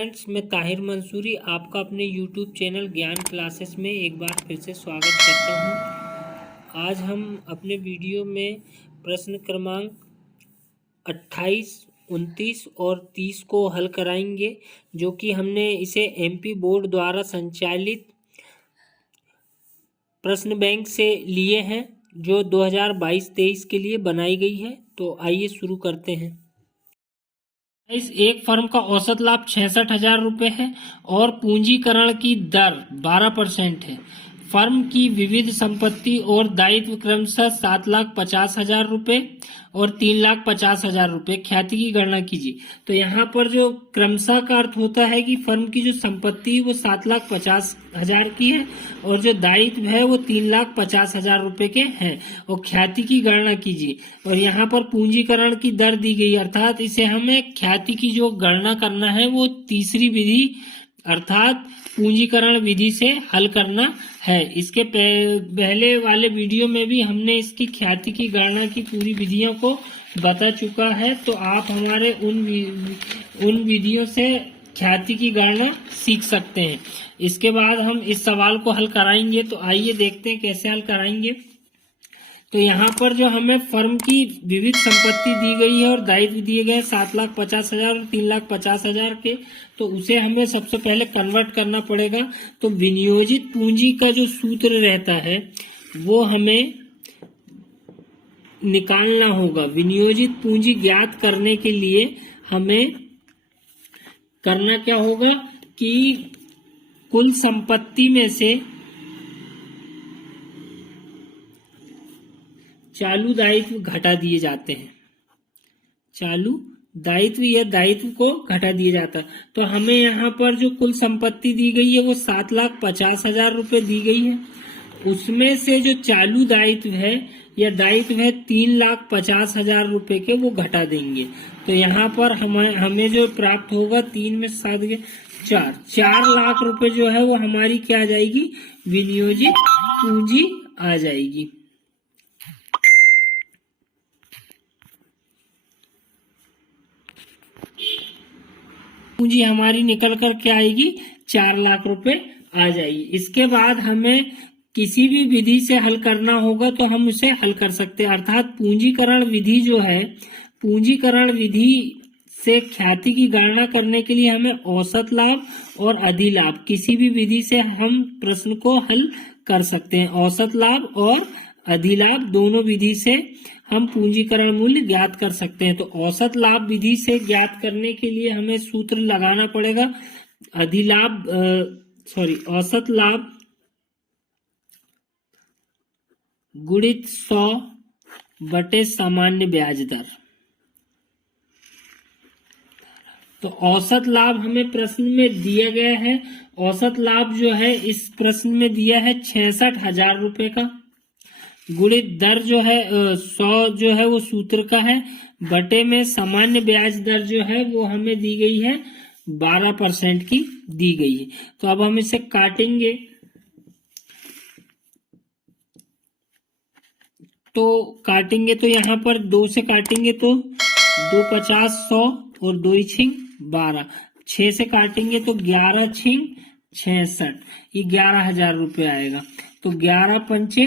Friends, मैं ताहिर मंसूरी आपका अपने YouTube चैनल ज्ञान क्लासेस में एक बार फिर से स्वागत करता हूं। आज हम अपने वीडियो में प्रश्न क्रमांक 28, 29 और 30 को हल कराएंगे, जो कि हमने इसे MP बोर्ड द्वारा संचालित प्रश्न बैंक से लिए हैं, जो 2022-23 के लिए बनाई गई है। तो आइए शुरू करते हैं। एक फर्म का औसत लाभ 66,000 रुपये है और पूंजीकरण की दर 12% है। फर्म की विविध संपत्ति और दायित्व क्रमशः 7,50,000 रुपये और 3,50,000 रुपये। ख्याति की गणना कीजिए। तो यहाँ पर जो क्रमशः का अर्थ होता है कि फर्म की जो संपत्ति है वो 7,50,000 की है और जो दायित्व है वो 3,50,000 रुपये के हैं। और ख्याति की गणना कीजिए। और यहाँ पर पूंजीकरण की दर दी गई, अर्थात इसे हमें ख्याति की जो गणना करना है वो तीसरी विधि अर्थात पूंजीकरण विधि से हल करना है। इसके पहले वाले वीडियो में भी हमने इसकी ख्याति की गणना की पूरी विधियों को बता चुका है, तो आप हमारे उन विधियों से ख्याति की गणना सीख सकते हैं। इसके बाद हम इस सवाल को हल कराएंगे। तो आइए देखते हैं कैसे हल कराएंगे। तो यहाँ पर जो हमें फर्म की विविध संपत्ति दी गई है और दायित्व दिए गए 7,50,000 और 3,50,000 के, तो उसे हमें सबसे पहले कन्वर्ट करना पड़ेगा। तो विनियोजित पूंजी का जो सूत्र रहता है वो हमें निकालना होगा। विनियोजित पूंजी ज्ञात करने के लिए हमें करना क्या होगा कि कुल संपत्ति में से चालू दायित्व घटा दिए जाते हैं। चालू दायित्व या दायित्व को घटा दिया जाता है। तो हमें यहाँ पर जो कुल संपत्ति दी गई है वो 7,50,000 रुपये दी गई है। उसमें से जो चालू दायित्व है या दायित्व है 3,50,000 रुपये के, वो घटा देंगे। तो यहाँ पर हमें जो प्राप्त होगा 3 में 7 के 4 लाख रुपए जो है वो हमारी क्या आ जाएगी, विनियोजित पूंजी आ जाएगी। पूंजी हमारी निकल कर क्या आएगी, 4 लाख रुपए आ जाएगी। इसके बाद हमें किसी भी विधि से हल करना होगा तो हम उसे हल कर सकते हैं। अर्थात पूंजीकरण विधि जो है, पूंजीकरण विधि से ख्याति की गणना करने के लिए हमें औसत लाभ और अधिलाभ, किसी भी विधि से हम प्रश्न को हल कर सकते हैं। औसत लाभ और अधिलाभ दोनों विधि से हम पूंजीकरण मूल्य ज्ञात कर सकते हैं। तो औसत लाभ विधि से ज्ञात करने के लिए हमें सूत्र लगाना पड़ेगा औसत लाभ गुणित 100 बटे सामान्य ब्याज दर। तो औसत लाभ हमें प्रश्न में दिया गया है। औसत लाभ जो है इस प्रश्न में दिया है 66,000 रुपए का, गुणित दर जो है 100 जो है वो सूत्र का है, बटे में सामान्य ब्याज दर जो है वो हमें दी गई है 12% की दी गई है। तो अब हम इसे काटेंगे। तो यहाँ पर 2 से काटेंगे तो 2 50 100 और 2 छिंग 12। 6 से काटेंगे तो 11 छिंग 66, ये 11,000 रुपये आएगा। तो 11 पंचे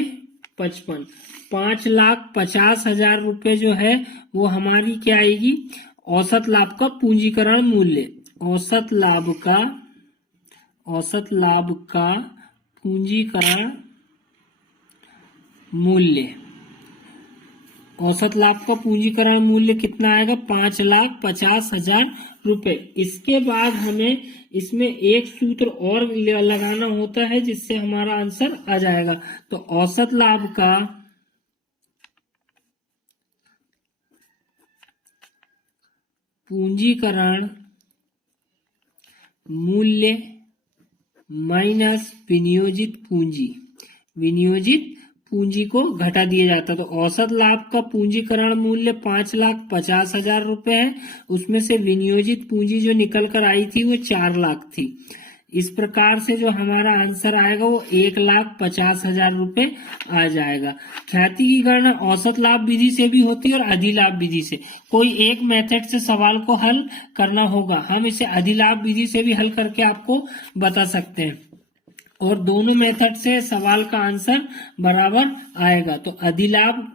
55, 5,50,000 रुपये जो है वो हमारी क्या आएगी, औसत लाभ का पूंजीकरण मूल्य। औसत लाभ का पूंजीकरण मूल्य, औसत लाभ का पूंजीकरण मूल्य कितना आएगा, 5,50,000 रुपये। इसके बाद हमें इसमें एक सूत्र और लगाना होता है जिससे हमारा आंसर आ जाएगा। तो औसत लाभ का पूंजीकरण मूल्य माइनस विनियोजित पूंजी को घटा दिया जाता है। तो औसत लाभ का पूंजीकरण मूल्य 5,50,000 रुपये है। उसमें से विनियोजित पूंजी जो निकल कर आई थी वो 4 लाख थी। इस प्रकार से जो हमारा आंसर आएगा वो 1,50,000 रुपए आ जाएगा। ख्याति की गणना औसत लाभ विधि से भी होती है और अधिलाभ विधि से। कोई एक मेथड से सवाल को हल करना होगा, हम इसे अधिलाभ विधि से भी हल करके आपको बता सकते हैं, और दोनों मेथड से सवाल का आंसर बराबर आएगा। तो अधिलाभ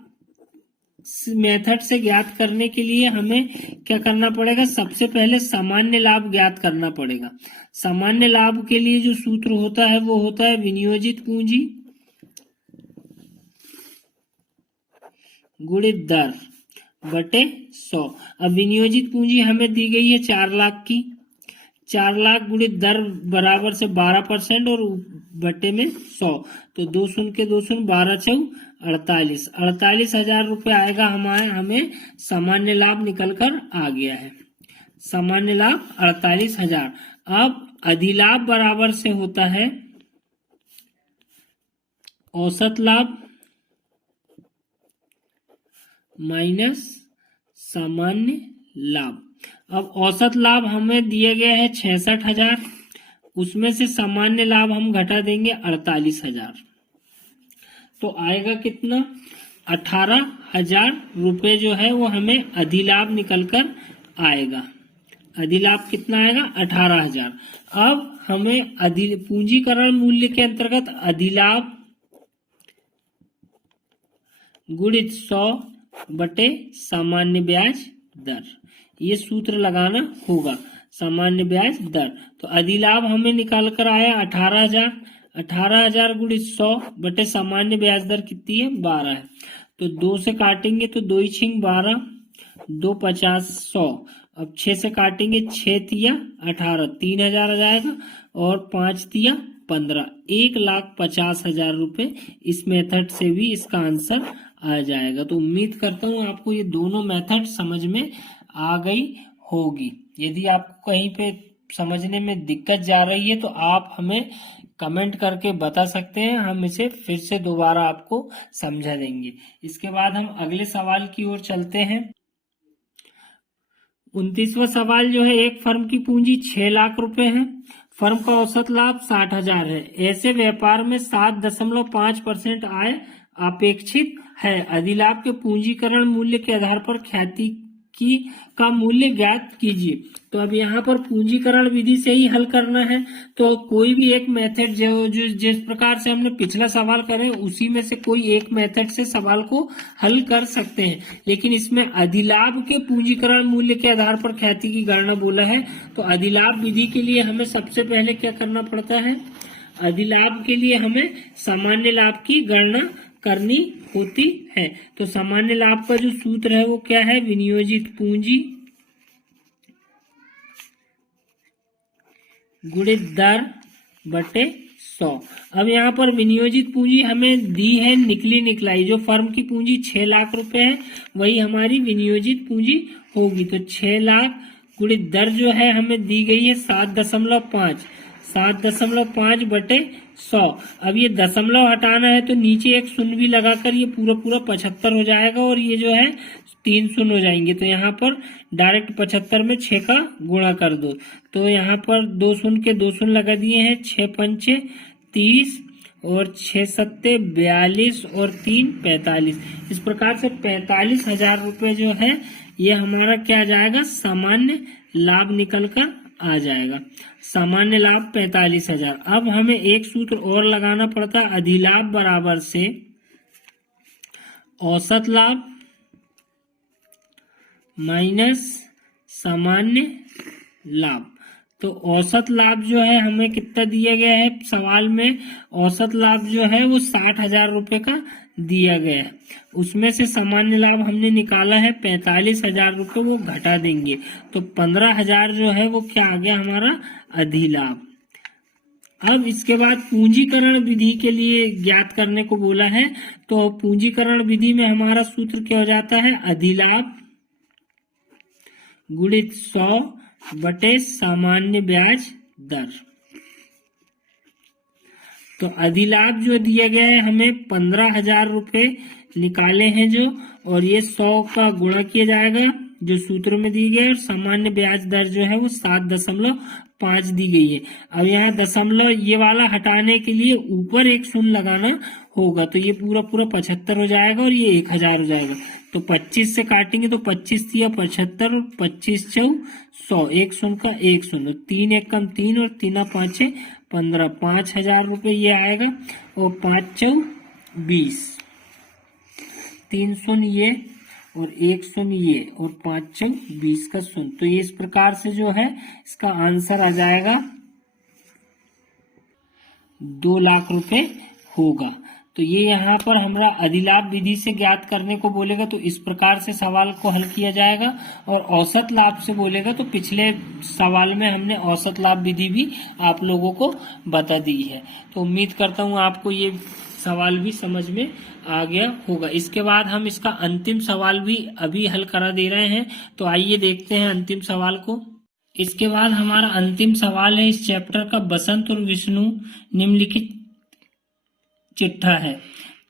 मेथड से ज्ञात करने के लिए हमें क्या करना पड़ेगा, सबसे पहले सामान्य लाभ ज्ञात करना पड़ेगा। सामान्य लाभ के लिए जो सूत्र होता है वो होता है विनियोजित पूंजी गुणित दर बटे 100। अब विनियोजित पूंजी हमें दी गई है 4 लाख की, 4 लाख गुणित दर बराबर से 12% और बटे में 100, तो 2 शून्य के 2 शून्य, 12 चौ 48, 48,000 रुपये आएगा हमें सामान्य लाभ निकल कर आ गया है। सामान्य लाभ 48,000। अब अधिलाभ बराबर से होता है औसत लाभ माइनस सामान्य लाभ। अब औसत लाभ हमें दिया गया है 66,000, उसमें से सामान्य लाभ हम घटा देंगे 48,000, तो आएगा कितना, 18,000 रुपये जो है वो हमें अधिलाभ निकल कर आएगा। अधिलाभ कितना आएगा, 18,000। अब हमें पूंजीकरण मूल्य के अंतर्गत अधिलाभ गुणित 100 बटे सामान्य ब्याज दर, ये सूत्र लगाना होगा, सामान्य ब्याज दर। तो अधिलाभ हमें निकाल कर आया 18,000, 18,000 गुणित 100 बटे सामान्य ब्याज दर कितनी है, 12 है। तो 2 से काटेंगे तो 2 छिंग 12, 2 50 100। अब 6 से काटेंगे, 6 तिया 18, 3,000 आ जाएगा, और 5 तिया 15, 1,50,000 रुपये। इस मेथड से भी इसका आंसर आ जाएगा। तो उम्मीद करता हूँ आपको ये दोनों मेथड समझ में आ गई होगी। यदि आपको कहीं पे समझने में दिक्कत जा रही है तो आप हमें कमेंट करके बता सकते हैं, हम इसे फिर से दोबारा आपको समझा देंगे। इसके बाद हम अगले सवाल की ओर चलते हैं। 29वां सवाल जो है, एक फर्म की पूंजी 6 लाख रुपए है, फर्म का औसत लाभ 60,000 है, ऐसे व्यापार में 7.5% आय अपेक्षित है। अधिलाभ के पूंजीकरण मूल्य के आधार पर ख्याति की का मूल्य ज्ञात कीजिए। तो अब यहाँ पर पूंजीकरण विधि से ही हल करना है, तो कोई भी एक मेथड जो जिस प्रकार से हमने पिछला सवाल करे उसी में से कोई एक मेथड से सवाल को हल कर सकते हैं। लेकिन इसमें अधिलाभ के पूंजीकरण मूल्य के आधार पर ख्याति की गणना बोला है, तो अधिलाभ विधि के लिए हमें सबसे पहले क्या करना पड़ता है, अधिलाभ के लिए हमें सामान्य लाभ की गणना करनी होती है। तो सामान्य लाभ का जो सूत्र है वो क्या है, विनियोजित पूंजी गुणित दर बटे 100। अब यहाँ पर विनियोजित पूंजी हमें दी है निकली निकलाई, जो फर्म की पूंजी 6 लाख रुपए है वही हमारी विनियोजित पूंजी होगी। तो 6 लाख गुणित दर जो है हमें दी गई है 7.5, 7.5 बटे 100। अब ये दशमलव हटाना है तो नीचे एक शून्य भी लगाकर ये पूरा 75 हो जाएगा, और ये जो है 3 शून्य हो जाएंगे। तो यहाँ पर डायरेक्ट 75 में 6 का गुणा कर दो, तो यहाँ पर 2 शून्य के 2 शून्य लगा दिए हैं, 6 पंचे 30 और 6 सत्ते 42 और 3 45। इस प्रकार से 45,000 रुपये जो है ये हमारा क्या जाएगा, सामान्य लाभ निकल कर आ जाएगा। सामान्य लाभ 45,000। अब हमें एक सूत्र और लगाना पड़ता है, अधिलाभ बराबर से औसत लाभ माइनस सामान्य लाभ। तो औसत लाभ जो है हमें कितना दिया गया है सवाल में, औसत लाभ जो है वो 60,000 रुपये का दिया गया है, उसमें से सामान्य लाभ हमने निकाला है 45,000 रुपये, वो घटा देंगे तो 15,000 जो है वो क्या आ गया हमारा अधिलाभ। अब इसके बाद पूंजीकरण विधि के लिए ज्ञात करने को बोला है, तो पूंजीकरण विधि में हमारा सूत्र क्या हो जाता है, अधिलाभ गुणित 100 बटे सामान्य ब्याज दर। तो अधिलाभ जो दिया गया है हमें 15,000 रुपये निकाले हैं जो, और ये 100 का गुणा किया जाएगा जो सूत्र में दी गया है, और सामान्य ब्याज दर जो है वो 5 दी गई है। अब यहाँ दशमलव ये वाला हटाने के लिए ऊपर एक शून्य लगाना होगा, तो ये पूरा पूरा 75 हो जाएगा और ये 1000 हो जाएगा। तो 25 से काटेंगे तो 25 दिया 75 और 25 चौ 100, एक शून्य का एक शून्य, 3 एक कम 3 और 3 5 15, 5000 रुपये ये आएगा। और 5 चौ 20, 3 शून्य ये और 1 शून्य ये और 5 चौ 20 का शून्य। तो ये इस प्रकार से जो है इसका आंसर आ जाएगा 2 लाख रुपए होगा। तो ये यहाँ पर हमारा अधिलाभ विधि से ज्ञात करने को बोलेगा तो इस प्रकार से सवाल को हल किया जाएगा। और औसत लाभ से बोलेगा तो पिछले सवाल में हमने औसत लाभ विधि भी आप लोगों को बता दी है। तो उम्मीद करता हूँ आपको ये सवाल भी समझ में आ गया होगा। इसके बाद हम इसका अंतिम सवाल भी अभी हल करा दे रहे हैं, तो आइए देखते हैं अंतिम सवाल को। इसके बाद हमारा अंतिम सवाल है इस चैप्टर का, बसंत और विष्णु निम्नलिखित चिट्ठा है।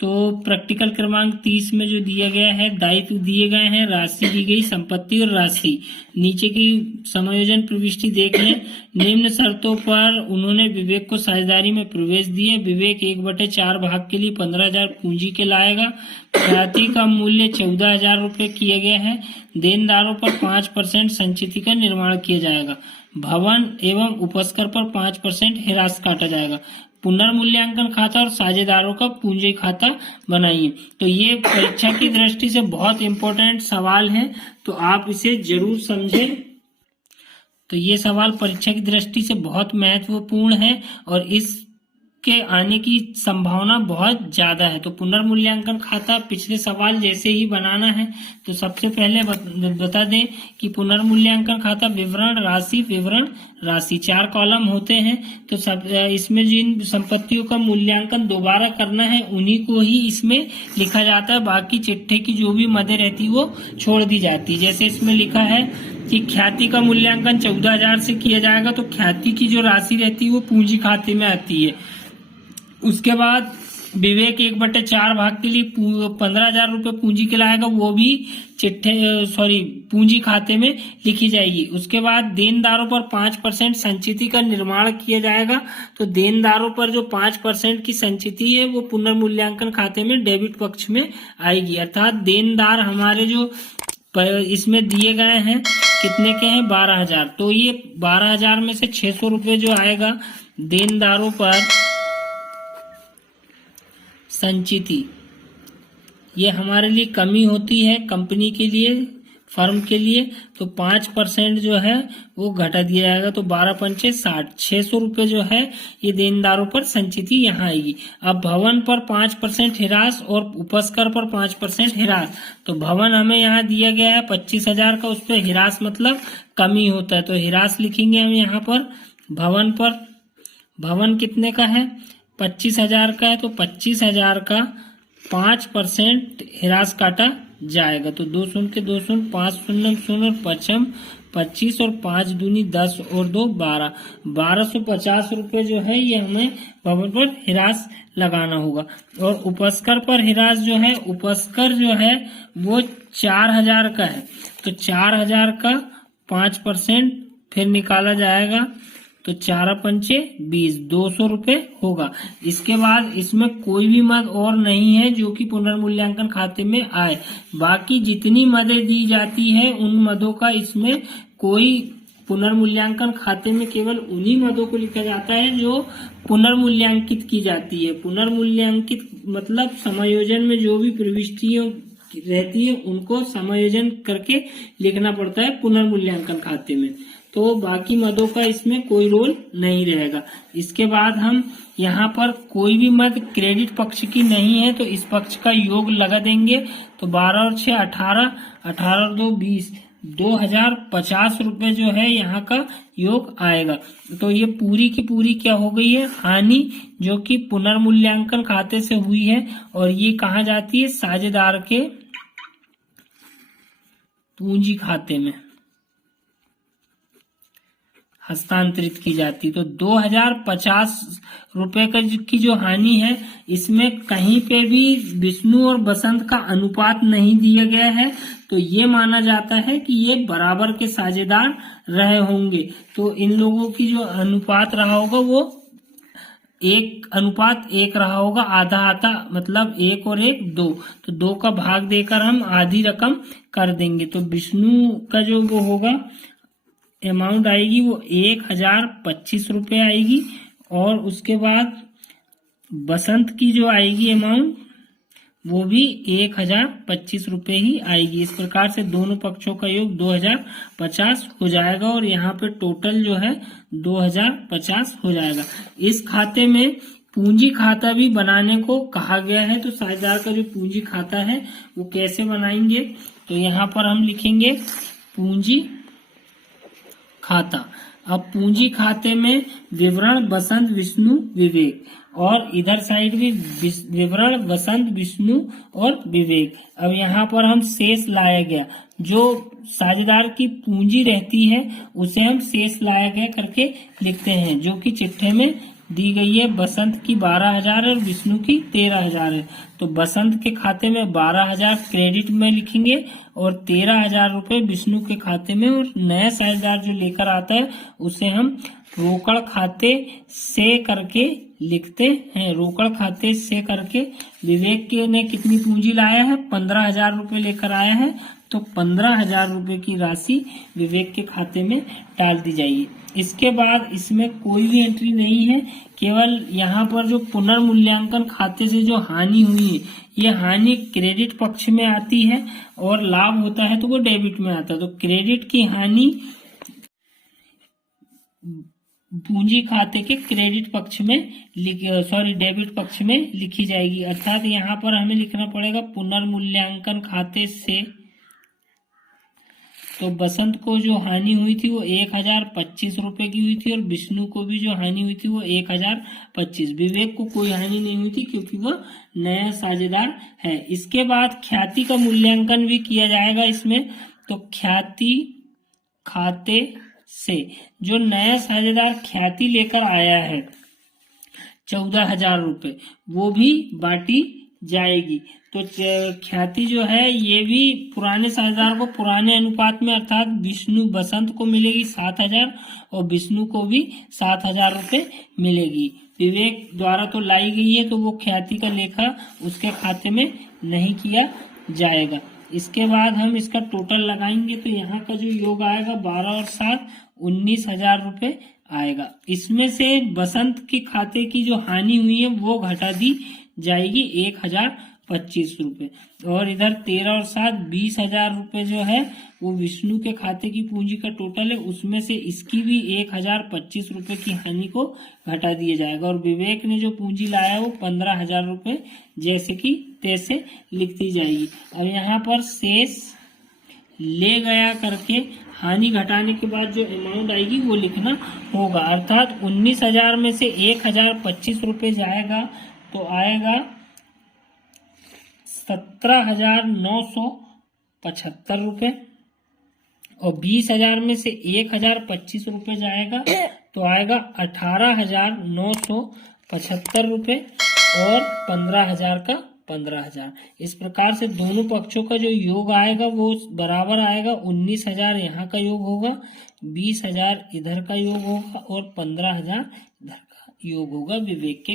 तो प्रैक्टिकल क्रमांक 30 में जो दिया गया है, दायित्व दिए गए हैं, राशि दी गई, संपत्ति और राशि, नीचे की समायोजन प्रविष्टि देख लें। निम्न शर्तों पर उन्होंने विवेक को साझेदारी में प्रवेश दिया। विवेक 1/4 भाग के लिए 15,000 पूंजी के लाएगा। ख्याति का मूल्य 14,000 रुपये किया गया है। देनदारों पर 5% संचिति का निर्माण किया जाएगा। भवन एवं उपस्कर पर 5% हिरास काटा जाएगा। पुनर्मूल्यांकन खाता और साझेदारों का पूंजी खाता बनाइए। तो ये परीक्षा की दृष्टि से बहुत इंपॉर्टेंट सवाल है, तो आप इसे जरूर समझें। तो ये सवाल परीक्षा की दृष्टि से बहुत महत्वपूर्ण है और इसके आने की संभावना बहुत ज्यादा है। तो पुनर्मूल्यांकन खाता पिछले सवाल जैसे ही बनाना है। तो सबसे पहले बता दें कि पुनर्मूल्यांकन खाता विवरण राशि 4 कॉलम होते हैं। तो सब इसमें जिन संपत्तियों का मूल्यांकन दोबारा करना है उन्हीं को ही इसमें लिखा जाता है। बाकी चिट्ठे की जो भी मदें रहती है वो छोड़ दी जाती है। जैसे इसमें लिखा है कि ख्याति का मूल्यांकन 14,000 से किया जाएगा, तो ख्याति की जो राशि रहती है वो पूंजी खाते में आती है। उसके बाद विवेक 1/4 भाग के लिए 15,000 रुपये पूंजी के लाएगा, वो भी पूंजी खाते में लिखी जाएगी। उसके बाद देनदारों पर 5% संचिति का निर्माण किया जाएगा। तो देनदारों पर जो 5% की संचिति है वो पुनर्मूल्यांकन खाते में डेबिट पक्ष में आएगी। अर्थात देनदार हमारे जो इसमें दिए गए हैं कितने के हैं, 12,000। तो ये 12,000 में से 600 रुपये जो आएगा देनदारों पर संचिति, ये हमारे लिए कमी होती है कंपनी के लिए, फर्म के लिए। तो 5% जो है वो घटा दिया जाएगा। तो 12×5 = 60, 600 रुपये जो है ये देनदारों पर संचिति यहाँ आएगी। अब भवन पर 5% हिरास और उपस्कर पर 5% हिरास। तो भवन हमें यहाँ दिया गया है 25,000 का, उस पर हिरास मतलब कमी होता है, तो हिरास लिखेंगे हम यहाँ पर। भवन पर, भवन कितने का है, 25,000 का है, तो 25,000 का 5% हिरास काटा जाएगा। तो 2 शून्य के 2 शून्य, 5 शून्य शून्य और 5 25 और 5 दूनी 10 और 2 12, 1250 रुपये जो है ये हमें भवन पर हिरास लगाना होगा। और उपस्कर पर हिरास जो है, उपस्कर जो है वो 4,000 का है। तो 4,000 का 5% फिर निकाला जाएगा, तो 4×5 = 20, 200 रुपये होगा। इसके बाद इसमें कोई भी मद और नहीं है जो कि पुनर्मूल्यांकन खाते में आए। बाकी जितनी मदें दी जाती है उन मदों का इसमें कोई पुनर्मूल्यांकन खाते में केवल उन्हीं मदों को लिखा जाता है जो पुनर्मूल्यांकित की जाती है। पुनर्मूल्यांकित मतलब समायोजन में जो भी प्रविष्टियां रहती है उनको समायोजन करके लिखना पड़ता है पुनर्मूल्यांकन खाते में। तो बाकी मदों का इसमें कोई रोल नहीं रहेगा। इसके बाद हम यहाँ पर कोई भी मद क्रेडिट पक्ष की नहीं है, तो इस पक्ष का योग लगा देंगे। तो 12 और 6 18, 18 और 2 20, 2,050 रुपये जो है यहाँ का योग आएगा। तो ये पूरी की पूरी क्या हो गई है, हानि, जो कि पुनर्मूल्यांकन खाते से हुई है। और ये कहाँ जाती है, साझेदार के पूंजी खाते में। हस्तांतरित की जाती। तो 2050 रुपए की जो हानि है, इसमें कहीं पे भी विष्णु और बसंत का अनुपात नहीं दिया गया है, तो ये माना जाता है कि ये बराबर के साझेदार रहे होंगे। तो इन लोगों की जो अनुपात रहा होगा वो 1:1 रहा होगा, आधा आधा, मतलब 1 और 1 2। तो 2 का भाग देकर हम आधी रकम कर देंगे। तो विष्णु का जो वो होगा अमाउंट आएगी वो 1025 रुपये आएगी, और उसके बाद बसंत की जो आएगी अमाउंट वो भी 1025 रुपये ही आएगी। इस प्रकार से दोनों पक्षों का योग 2050 हो जाएगा, और यहाँ पे टोटल जो है 2050 हो जाएगा। इस खाते में पूंजी खाता भी बनाने को कहा गया है। तो साझेदार का जो पूंजी खाता है वो कैसे बनाएंगे, तो यहाँ पर हम लिखेंगे पूंजी खाता। अब पूंजी खाते में विवरण बसंत विष्णु विवेक, और इधर साइड में विवरण बसंत विष्णु और विवेक। अब यहाँ पर हम शेष लाया गया, जो साझेदार की पूंजी रहती है उसे हम शेष लाया गया करके लिखते हैं, जो कि चिट्ठे में दी गई है। बसंत की 12,000 और विष्णु की 13,000 है। तो बसंत के खाते में 12,000 क्रेडिट में लिखेंगे और 13,000 रुपये विष्णु के खाते में, और नया साझेदार जो लेकर आता है उसे हम रोकड़ खाते से करके लिखते हैं। रोकड़ खाते से करके विवेक के ने कितनी पूंजी लाया है, 15,000 रुपये लेकर आया है, तो 15,000 रुपये की राशि विवेक के खाते में डाल दी जाएगी। इसके बाद इसमें कोई भी एंट्री नहीं है, केवल यहाँ पर जो पुनर्मूल्यांकन खाते से जो हानि हुई है, ये हानि क्रेडिट पक्ष में आती है, और लाभ होता है तो वो डेबिट में आता है। तो क्रेडिट की हानि पूंजी खाते के क्रेडिट पक्ष में डेबिट पक्ष में लिखी जाएगी। अर्थात यहाँ पर हमें लिखना पड़ेगा पुनर्मूल्यांकन खाते से। तो बसंत को जो हानि हुई थी वो 1025 रुपये की हुई थी, और विष्णु को भी जो हानि हुई थी वो 1025। विवेक को कोई हानि नहीं हुई थी क्योंकि वह नया साझेदार है। इसके बाद ख्याति का मूल्यांकन भी किया जाएगा इसमें। तो ख्याति खाते से जो नया साझेदार ख्याति लेकर आया है 14,000 रुपये, वो भी बांटी जाएगी। तो ख्याति जो है ये भी पुराने साझेदार को पुराने अनुपात में, अर्थात विष्णु बसंत को मिलेगी 7,000 और विष्णु को भी 7,000 रुपये मिलेगी। विवेक द्वारा तो लाई गई है, तो वो ख्याति का लेखा उसके खाते में नहीं किया जाएगा। इसके बाद हम इसका टोटल लगाएंगे, तो यहाँ का जो योग आएगा 12 और 7 19,000 रुपये आएगा। इसमें से बसंत के खाते की जो हानि हुई है वो घटा दी जाएगी 1025 रुपये, और इधर 13 और 7 20,000 रुपये जो है वो विष्णु के खाते की पूंजी का टोटल है, उसमें से इसकी भी 1025 रुपये की हानि को घटा दिया जाएगा। और विवेक ने जो पूंजी लाया है वो 15,000 रुपये जैसे कि तैसे लिख दी जाएगी। अब यहाँ पर शेष ले गया करके हानि घटाने के बाद जो अमाउंट आएगी वो लिखना होगा। अर्थात 19,000 में से 1025 रुपये जाएगा तो आएगा 17,975 रुपये, और 20,000 में से 1025 रुपये जाएगा तो आएगा 18,975 रुपये, और 15,000 का 15,000। इस प्रकार से दोनों पक्षों का जो योग आएगा वो बराबर आएगा। 19,000 यहाँ का योग होगा, 20,000 इधर का योग होगा, और 15,000 इधर का योग होगा विवेक के।